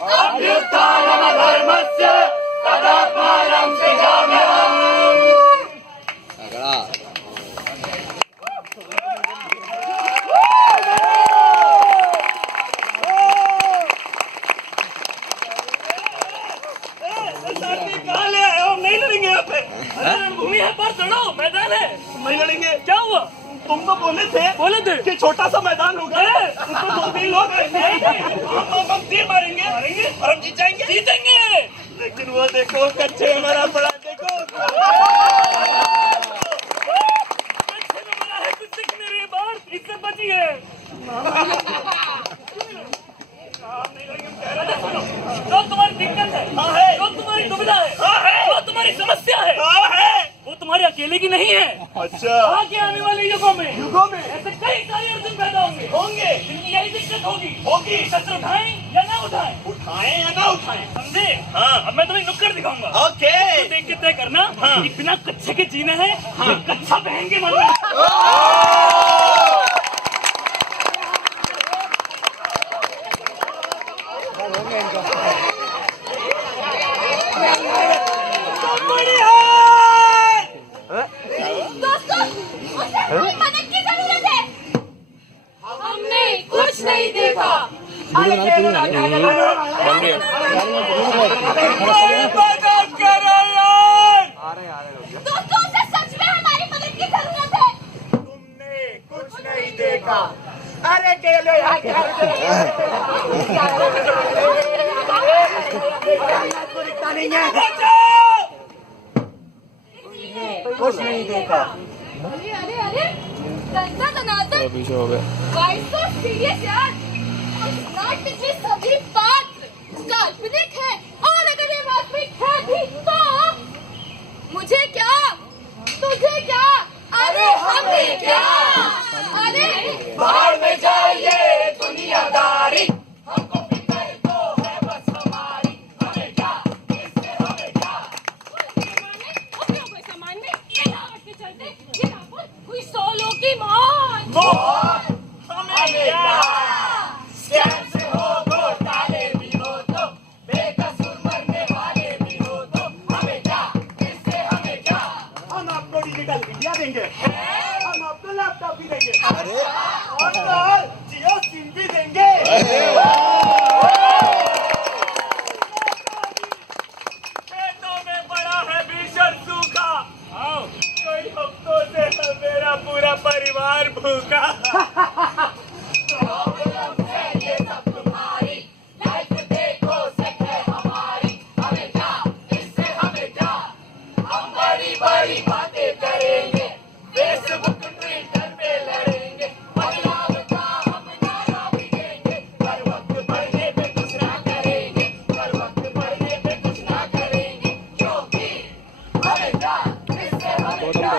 अभ्युत्थानमधर्मस्य तदात्मानं सृजाम्यहम्। भूमि है पर चढ़ो, मैदान है। नहीं लड़ेंगे। क्या हुआ? तुम तो बोले थे कि छोटा सा मैदान होगा, उसमें 2-3 लोग आएंगे, हम तीर मारेंगे और हम जीतेंगे। लेकिन वो देखो कच्चे में मरा पड़ा, देखो कच्चे में मरा है, कुछ दिख नहीं रही बात, इससे बची है। जो तुम्हारी दिक्कत है, जो तुम्हारी दुविधा है, जो तुम्हारी समस्या है, वो तुम्हारे अकेले की नहीं है। अच्छा, आगे आने वाले युगों में ऐसे कई सारे अर्जुन पैदा होंगे जिनकी यही दिक्कत होगी शस्त्र उठाएं या ना उठाएं, समझे? हाँ, अब मैं तुम्हें नुक्कड़ दिखाऊंगा। ओके, तो देख के तय करना कि बिना कच्छे के जीना है या कच्छा पहन के मरना। दोस्तों, उसे कोई मदद की जरूरत है। हमने कुछ नहीं देखा। दोस्तों, उसे सच में हमारी मदद की जरूरत है। तुमने कुछ नहीं देखा। अरे केले कुछ नहीं देखा। अरे गंदा दनादन। Why so serious यार? नाट्य की सभी पात्र काल्पनिक है और अगर ये वास्तविक है भी तो मुझे क्या, तुझे क्या, अरे हमें क्या? अरे बाहर में जाइए दुनियादारी, हमको फिक्र तो है बस हमारी। हमें क्या, इससे हमें क्या? अपने सामान में ये लावट के चलते ये रावण हुई 100 लोगों की मौत। हमें क्या? स्कैम से हो घोटाले भी हो तो, बेकसूर मरने वाले भी हो तो, हमें क्या, इससे हमें क्या? हम आपको डिजिटल इंडिया देंगे, हम आपको लैपटॉप भी देंगे, और जियो सिम भी देंगे। खेतों में पड़ा है भीषण सूखा, कई हफ्तों से है मेरा पूरा परिवार भूखा। प्रॉब्लम है ये सब तुम्हारी, लाइफ देखो सेट है हमारी। हमें क्या, इससे हमें क्या? हम बड़ी बड़ी बातें करेंगे, फेसबुक ट्विटर पे लड़ेंगे, बदलाव का हम नारा भी देंगे, पर वक्त बढ़ने पे कुछ ना करेंगे, पर वक्त बढ़ने पे कुछ ना करेंगे, क्योंकि हमें क्या, इससे हमें क्या?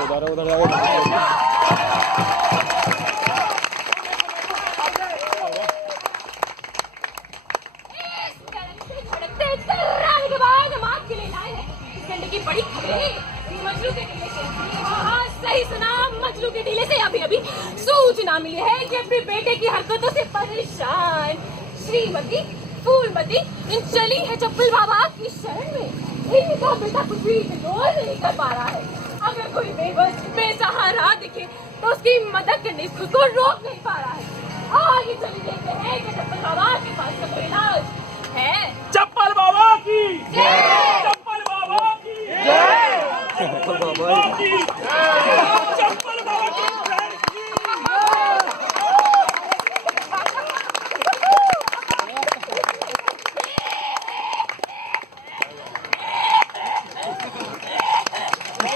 झड़कते तर्राने के बाद हम आपके लिए लाए हैं इस घंटे की बड़ी खबरें मजनू के टीले से। हाँ, सही सुना, मजनू के टीले से अभी सूचना मिली है कि अपने बेटे की हरकतों से परेशान श्रीमती फूलमती इन चली है चप्पल बाबा की शरण में। इनका बेटा कुछ भी इग्नोर नहीं कर पा रहा है। अगर कोई बेबस बेसहारा दिखे तो उसकी मदद करने खुद को रोक नहीं पा रहा है। आगे चले देखते हैं कि चप्पल बाबा के पास का कोई इलाज है। चप्पल बाबा की जय। चप्पल बाबा की चप्पल बाबा की चप्पल बाबा की।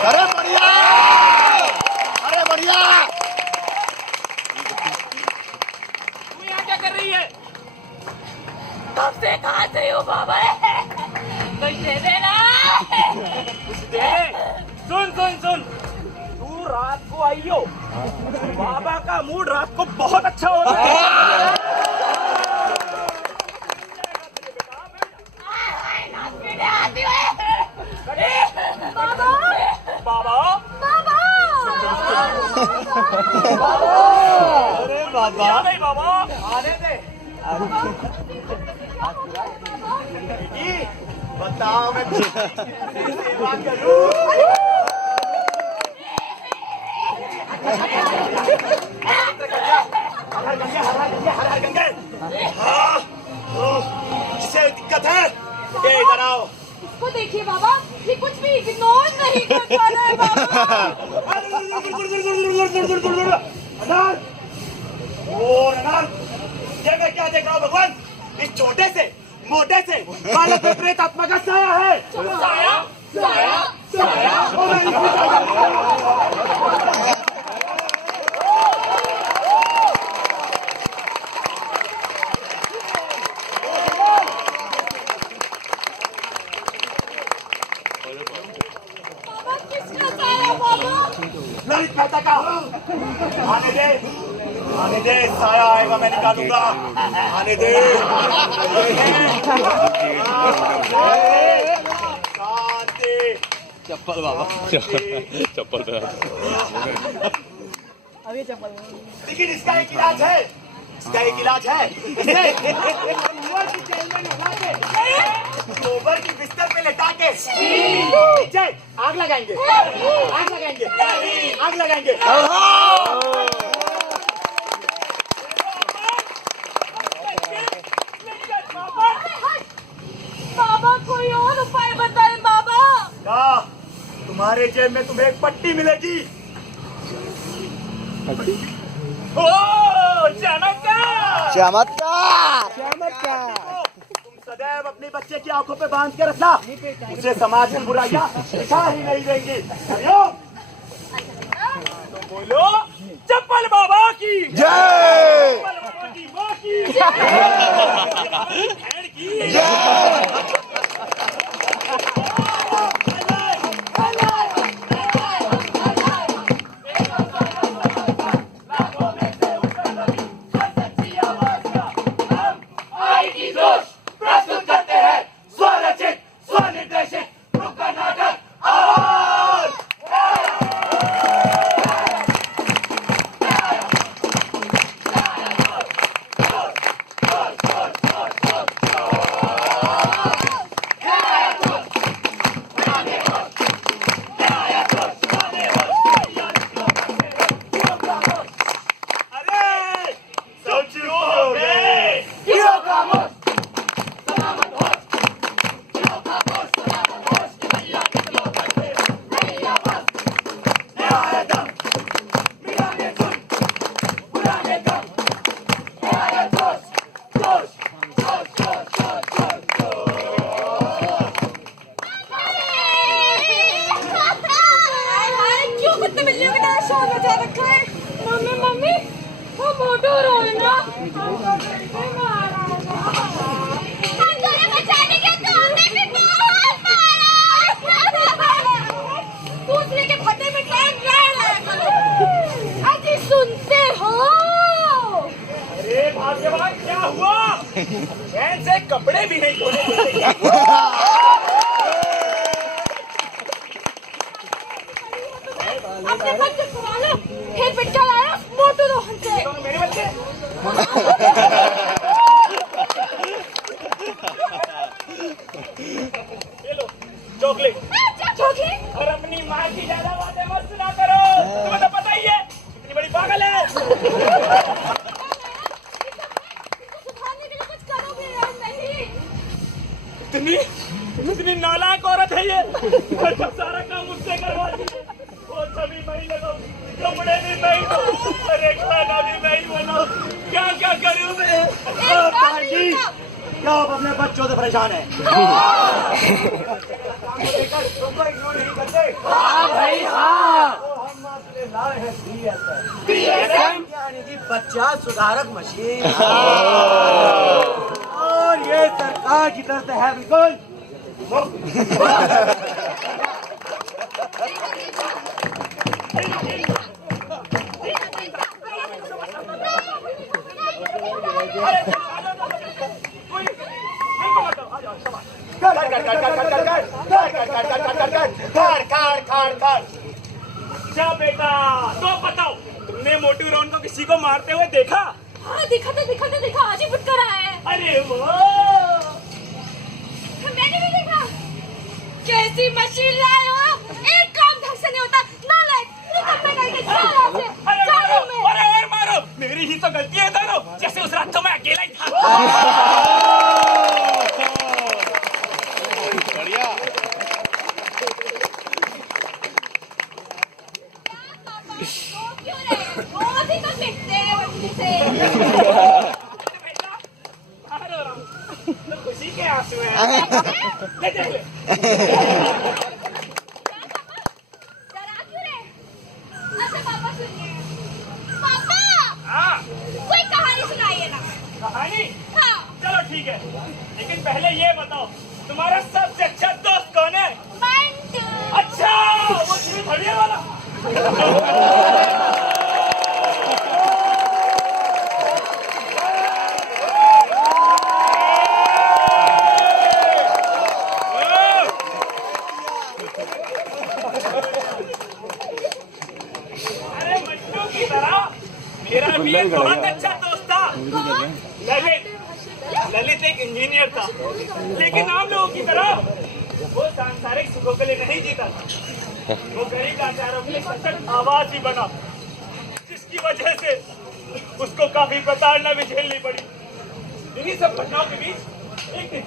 अरे बढ़िया, अरे बढ़िया। तू यहाँ क्या कर रही है? कब से कहाँ से हो बाबा? कुछ दे देना। कुछ दे। सुन तू रात को आई हो, बाबा का मूड रात को बहुत अच्छा होता है। बाबा बाबा अरे बाबा, नहीं बाबा, आने दे। बेटी बताओ मैं सेवा करूं। हर गंगे किसे दिक्कत है ये इधर आओ। इसको देखिए बाबा, ये कुछ भी इग्नोर नहीं कर पा रहा है बाबा। अनार, ओ अनार, ये मैं क्या देख रहा हूँ भगवान? इस छोटे से मोटे से बालक में प्रेत आत्मा का साया है। साया, साया, साया। बाबा किसका साया बाबा? ललित मेहता का। आने दे साया आएगा मैं निकालूंगा। आने दे शांति। चप्पल बाबा चप्पल पे लेकिन इसका एक इलाज है। इसका एक इलाज है। इसे गोबर की जेल में नुका के, गोबर की बिस्तर पे लेटा के नीचे आग लगाएंगे। आग लगाएंगे। आग लगाएंगे। बाबा कोई और उपाय बताएं बाबा। क्या तुम्हारे जेब में तुम्हें एक पट्टी मिलेगी। ओ चमत्कार, चमत्कार। तुम सदैव अपने बच्चे की आंखों पे बांध के रखना। उसे समाज में बुराइयां दिखा ही नहीं देंगी। हरिओम। तो बोलो चप्पल बाबा की जय। चप्पल बाबा की माँ की बहन की प्रस्तुत करते हैं स्वरचित स्वनिर्देशित नुक्कड़ नाटक आवाज। अरे सब चुप हो गए। क्यों खामोश? क्यों कुत्ते बिल्लियों की तरह शोर मचा रखा है? मम्मी मम्मी वो मोटू रोना बचाने के तो हमने भी बहुत मारा। दूसरे के पते में अजी सुनते हो? अरे भाग्यवान क्या हुआ? चैन से कपड़े भी नहीं धोने। अपने बच्चे छुड़ा लो, फिर पिटका लाया मोटू रोहन से। मेरे बच्चे ये लो चॉकलेट। चॉकलेट? और अपनी माँ की ज्यादा बातें मत सुना करो। तुम्हें तो पता ही है कितनी बड़ी पागल है। सुधारने के लिए कुछ करोगे या नहीं? इतनी नालायक औरत है ये। जब सारा काम मुझसे करवाती है। वो सभी मैं ही लगाऊं, कपड़े भी मैं ही धोऊं, अरे खाना भी मैं ही बनाऊं। क्या क्या करूं मैं? जी क्या आप अपने बच्चों से परेशान हैं? तुमको इग्नोर नहीं करते। हाँ भाई हाँ। हम आपके लाए हैं BSM यानी कि बच्चा सुधारक मशीन। और ये सरकार की तरफ से है बिल्कुल। अच्छा बेटा तो बताओ, तुमने मोटू रोहन को किसी को मारते हुए देखा? हाँ दिखा आज ही फुटकर आया है। अरे वो ऐसी मशीन लाए हो, एक काम ढंग से नहीं होता। नालायक, निकम्मे करके चलो यहाँ से, चलो मैं। अरे और मारो, मेरी ही तो गलती है दोनों, जैसे उस रात तो मैं अकेला ही था। बढ़िया। क्यों रे? बहुत ही तो दिखते हैं बंदी से। तो खुशी के आंसू हैं। ले देख ले। डरा क्यों रे? अच्छा पापा सुनिए। पापा! हाँ, कोई कहानी सुनाइए ना। कहानी? हाँ। चलो ठीक है, लेकिन पहले ये बताओ, तुम्हारा सबसे अच्छा दोस्त कौन है? मंटू। अच्छा, वो श्री धड़िया वाला। अरे मंटू की तरह मेरा भी एक बहुत अच्छा दोस्त था, ललित। ललित एक इंजीनियर था, लेकिन आप लोगों की तरह वो सांसारिक सुखों के लिए नहीं जीता था। वो गरीब लाचारों के लिए सशक्त आवाज ही बना, जिसकी वजह से उसको काफी प्रताड़ना भी झेलनी पड़ी। इन्हीं सब घटनाओं के बीच एक दिन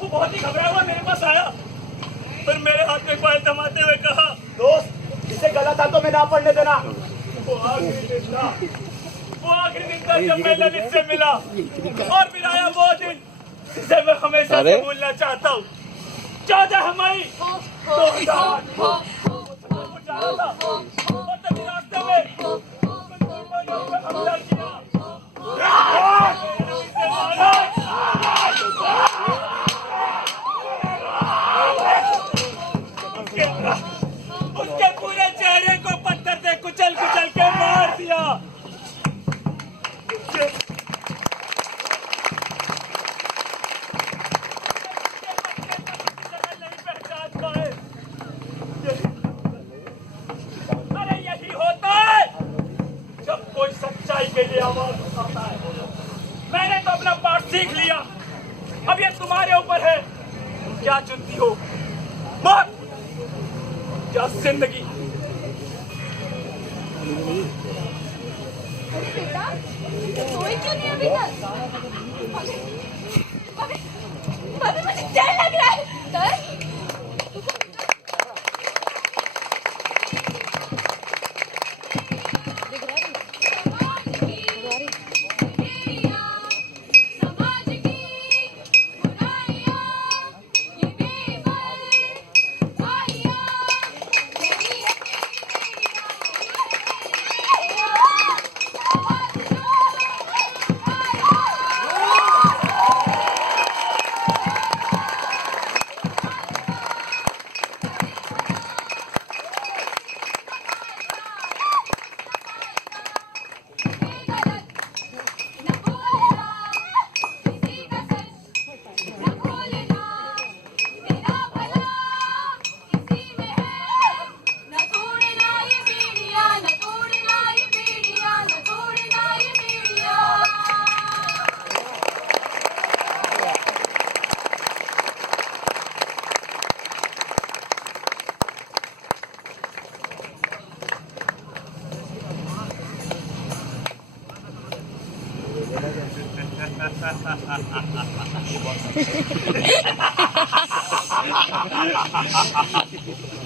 वो बहुत ही घबरा हुआ मेरे पास आया, पर मेरे हाथ में फाइल थमाते हुए कहा, दोस्त, इसे गलत हाथों में ना पड़ने देना। वो आखिरी दिन था जब मैं ललित से मिला, और फिर आया वो दिन जिसे मैं हमेशा से भूलना चाहता हूँ। 14 मई 2008 और तभी रास्ते में हमला किया। उसके पूरे चेहरे को पत्थर से कुचल कुचल के मार दिया। अरे यही होता है जब कोई सच्चाई के लिए आवाज उठाता है। मैंने तो अपना पाठ सीख लिया, अब ये तुम्हारे ऊपर है, तुम क्या चुनती हो, मौत या जिंदगी? बेटा, सोए क्यों नहीं अभी तक? अभी मुझे डर लग रहा है। डर? समाज की बुराइयां, ये बेवफाइयां,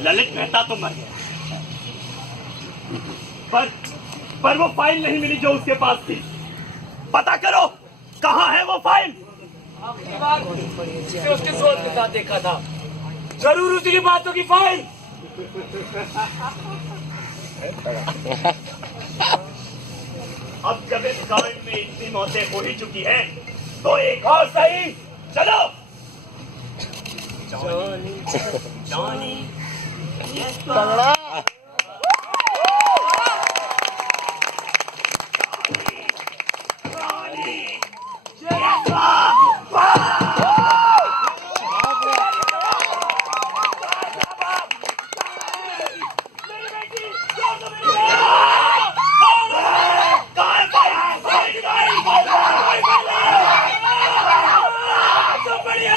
ललित मेहता तो मर गया, पर वो फाइल नहीं मिली जो उसके पास थी। पता करो कहाँ है वो फाइल। आखिरी बार जिसे उसके दोस्त के साथ देखा था, जरूर उसी की बातों की फाइल। अब जब इस कांड में इतनी मौतें हो ही चुकी हैं, तो एक और सही। चलो जॉनी तगड़ा। बढ़िया।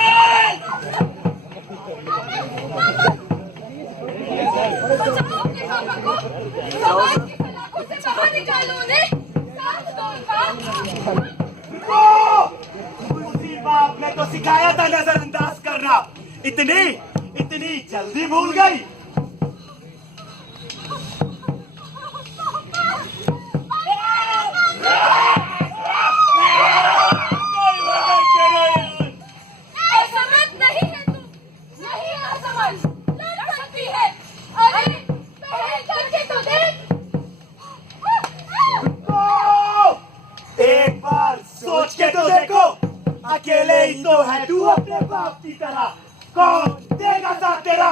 सिखाया था नजरअंदाज करना, इतनी जल्दी भूल गई। असमर्थ नहीं है तू, नहीं असमर्थ, लड़ सकती है। अरे पहल करके तो देख। एक बार सोच के तो देखो, अकेले ही तो है तू अपने बाप की तरह, कौन देगा साथ तेरा।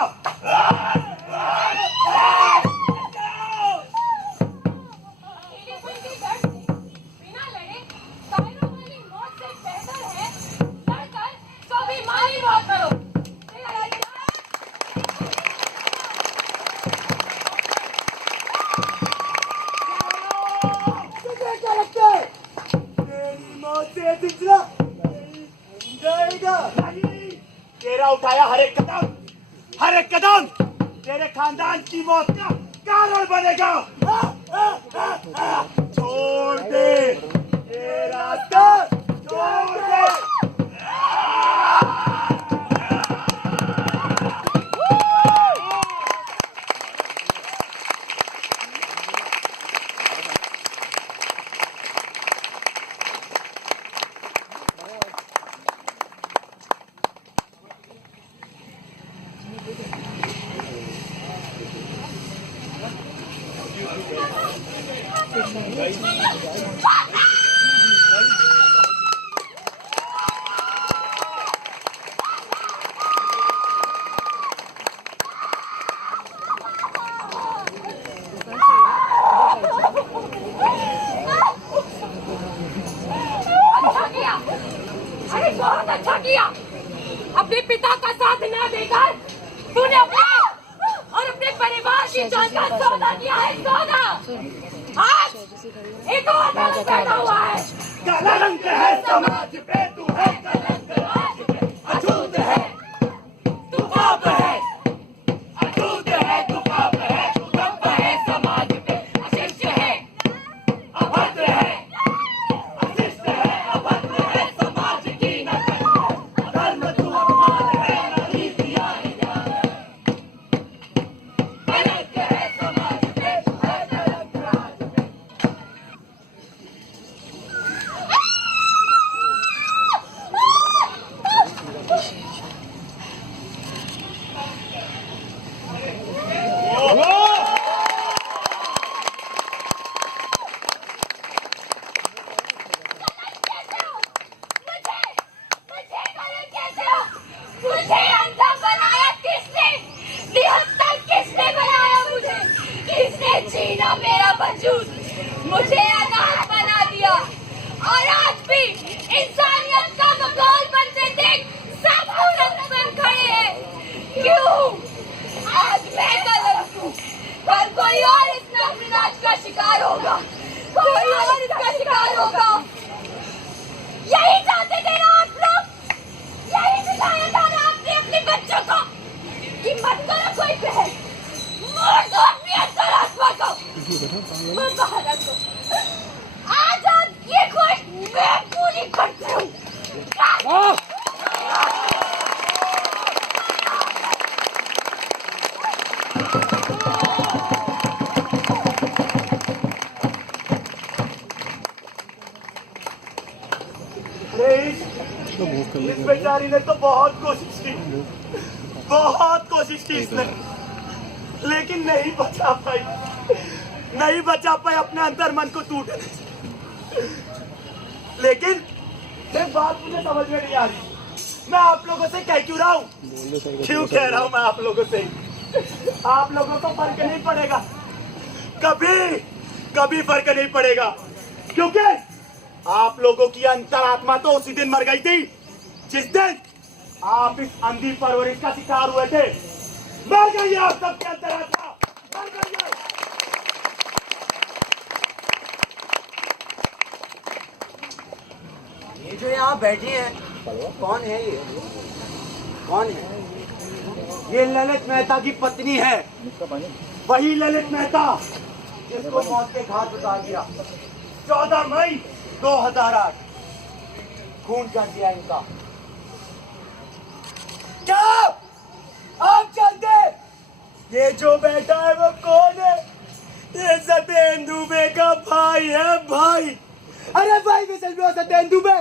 बिना लड़े कायरों वाली मौत से बेहतर है लड़कर स्वाभिमानी मौत करो। तुझे क्या लगता है तेरी मौत से सिलसिला नहीं जाएगा? नहीं, तेरा उठाया हर एक कदम तेरे खानदान की मौत का कारण बनेगा। छोड़ दे ये रास्ता, छोड़ दे। अच्छा किया, अरे बहुत अच्छा किया। अपने पिता का साथ न देकर तूने अपने और अपने परिवार की जान का सौदा किया है, सौदा। आज एक और बात पैदा हुआ है। कलंक है समाज पे, तू है कलंक राज पे, अछूत है तू पाप है, अछूत है तू पाप है, तू पाप है समाज पे, अशिष्ट है अभद्र है, अशिष्ट है अभद्र है समाज की नकल, धर्म तू अपमान है न नीतियां हिजाब है। कलंक है समाज पे, तू है कलंक राज पे। मुझे अंधा बनाया किसने? निहत्था किसने बनाया मुझे? किसने छीना मेरा वजूद? मुझे अनाथ बना दिया और आज भी इंसानियत का मखौल बनते देख सब औरत बन खड़े हैं। क्यों? आज मैं कलंक हूँ, कल कोई और इस नामिजाज का शिकार होगा, कोई और इसका शिकार होगा। यही चाहते थे ना आप लोग? यही सिखाया था ना आपने अपने बच्चों को कि मत करो कोई बहन, मार दो अपनी अंतरात्मा को, वो बाहर रखो। आज ये ख्वाहिश मैं पूरी करती हूँ। इस बेचारी ने तो बहुत कोशिश की इसने, लेकिन नहीं बचा पाई अपने अंतर मन को टूटने से। लेकिन एक बात मुझे समझ में नहीं आ रही, मैं आप लोगों से कह क्यों रहा हूँ? क्यों कह रहा हूँ मैं आप लोगों से? आप लोगों को फर्क नहीं पड़ेगा, कभी फर्क नहीं पड़ेगा, क्योंकि आप लोगों की अंतरात्मा तो उसी दिन मर गई थी जिस दिन आप इस अंधी परवरिश का शिकार हुए थे। मर गई आप सबकी अंतरात्मा, मर गई है। ये जो यहाँ बैठी है, कौन है ये? कौन है? ये ललित मेहता की पत्नी है, वही ललित मेहता जिसको मौत के घाट उतार दिया 14 मई 2008। खून कर दिया इनका। ये जो बैठा है वो कौन है? ये सत्येंदु दुबे का भाई है, भाई। अरे भाई मिसल भी हो सत्येंदु दुबे,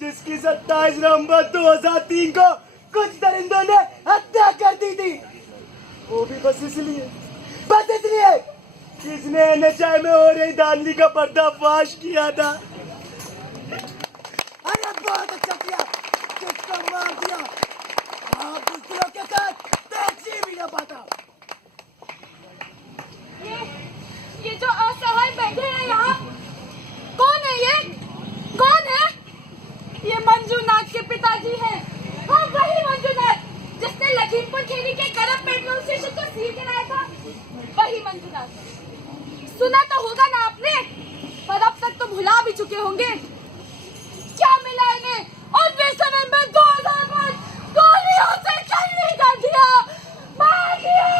जिसकी 27 नवंबर 2003 को कुछ दरिंदों ने हत्या कर दी थी। वो भी बस इसलिए किसने NHI में हो रही धांधली का पर्दाफाश किया था। अरे बहुत अच्छा किया, किसको मार दिया। आप दूसरों के साथ टैक्सी भी न पाता। ये जो असहाय बैठे हैं यहाँ, कौन है ये? कौन है? ये मंजूनाथ के पिताजी हैं। हाँ, वही मंजूनाथ जिसने लखीमपुर खीरी के करम पेट्रोल स्टेशन को सील कराया था। वही मंजूनाथ। सुना तो होगा ना आपने, पर अब तक तो भुला भी चुके होंगे। क्या मिला इन्हें? और समय में 2005 गोलियों से शहीद कर दिया, मार दिया।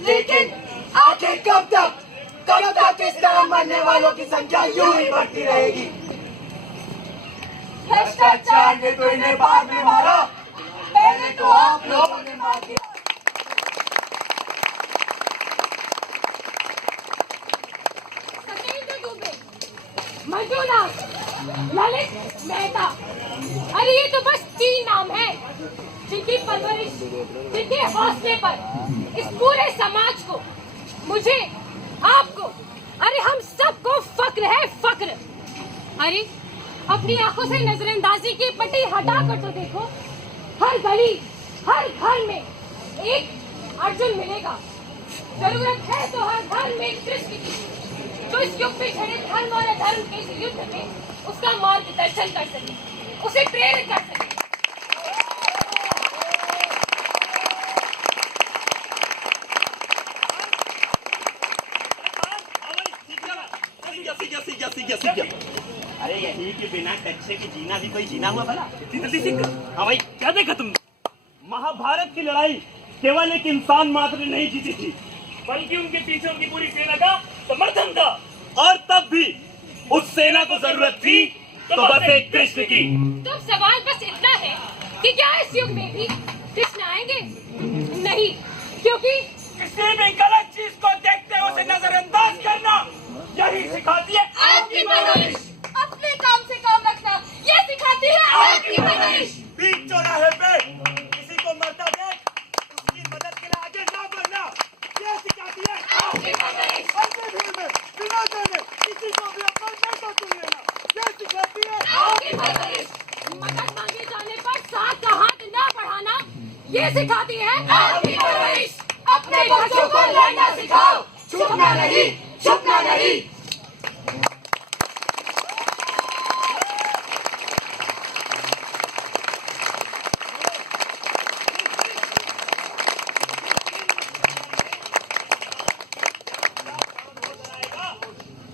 लेकिन आखिर कब तक इस तरह मरने वालों की संख्या यूं ही बढ़ती रहेगी? भ्रष्टाचार ने तो इन्हें बाद में मारा, पहले तो आप लोगों ने मार दिया। सत्येंदु दुबे, मंजूनाथ, ललित मेहता, अरे ये तो बस 3 नाम हैं जिनकी परवरिश, जिनके हौसले पर इस पूरे समाज को, मुझे, आपको, अरे हम सबको फक्र है, फक्र। अरे अपनी आंखों से नजरअंदाजी की पट्टी हटा कर तो देखो, हर गली, हर घर में एक अर्जुन मिलेगा। जरूरत है तो हर घर में एक कृष्ण की, जो इस युग में खड़े धर्म और अधर्म के इस युद्ध में उसका मार्गदर्शन कर सके, उसे प्रेरित कर सके। सीख गया। अरे यही के बिना कच्चे के जीना भी कोई जीना हुआ भला? जल्दी सीख। हाँ भाई, क्या देखा तुम? महाभारत की लड़ाई केवल एक इंसान मात्र ने नहीं जीती थी, बल्कि उनके पीछे उनकी पूरी सेना का समर्थन था। और तब भी उस सेना को जरूरत थी तो बस एक कृष्ण की। तो सवाल बस इतना है कि क्या इस युग में भी कृष्ण आएंगे? नहीं, क्योंकि किसी भी गलत चीज को देखते हुए उसे नजरअंदाज करना यही सिखाती है आपकी परवरिश। अपने काम से काम रखना ये सिखाती है आपकी परवरिश। बीच चौराहे पे किसी को मरता देख उसकी मदद के लिए आगे ना बढ़ना, ये सिखाती है आपकी परवरिश। अपने भीड़ में बिना जाने किसी को भी अपना नहीं चुन लेना, ये सिखाती है आपकी परवरिश। मदद मांगे जाने पर साथ का हाथ न बढ़ाना ये सिखाती है आपकी परवरिश। अपने बच्चों को लड़ना सिखाओ, छुपना नहीं, छुपना नहीं।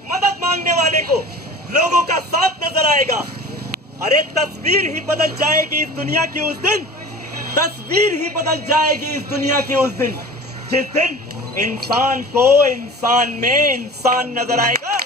मदद मांगने वाले को लोगों का साथ नजर आएगा। अरे तस्वीर ही बदल जाएगी इस दुनिया की उस दिन, तस्वीर ही बदल जाएगी इस दुनिया की उस दिन, जिस दिन इंसान को इंसान में इंसान नजर आएगा।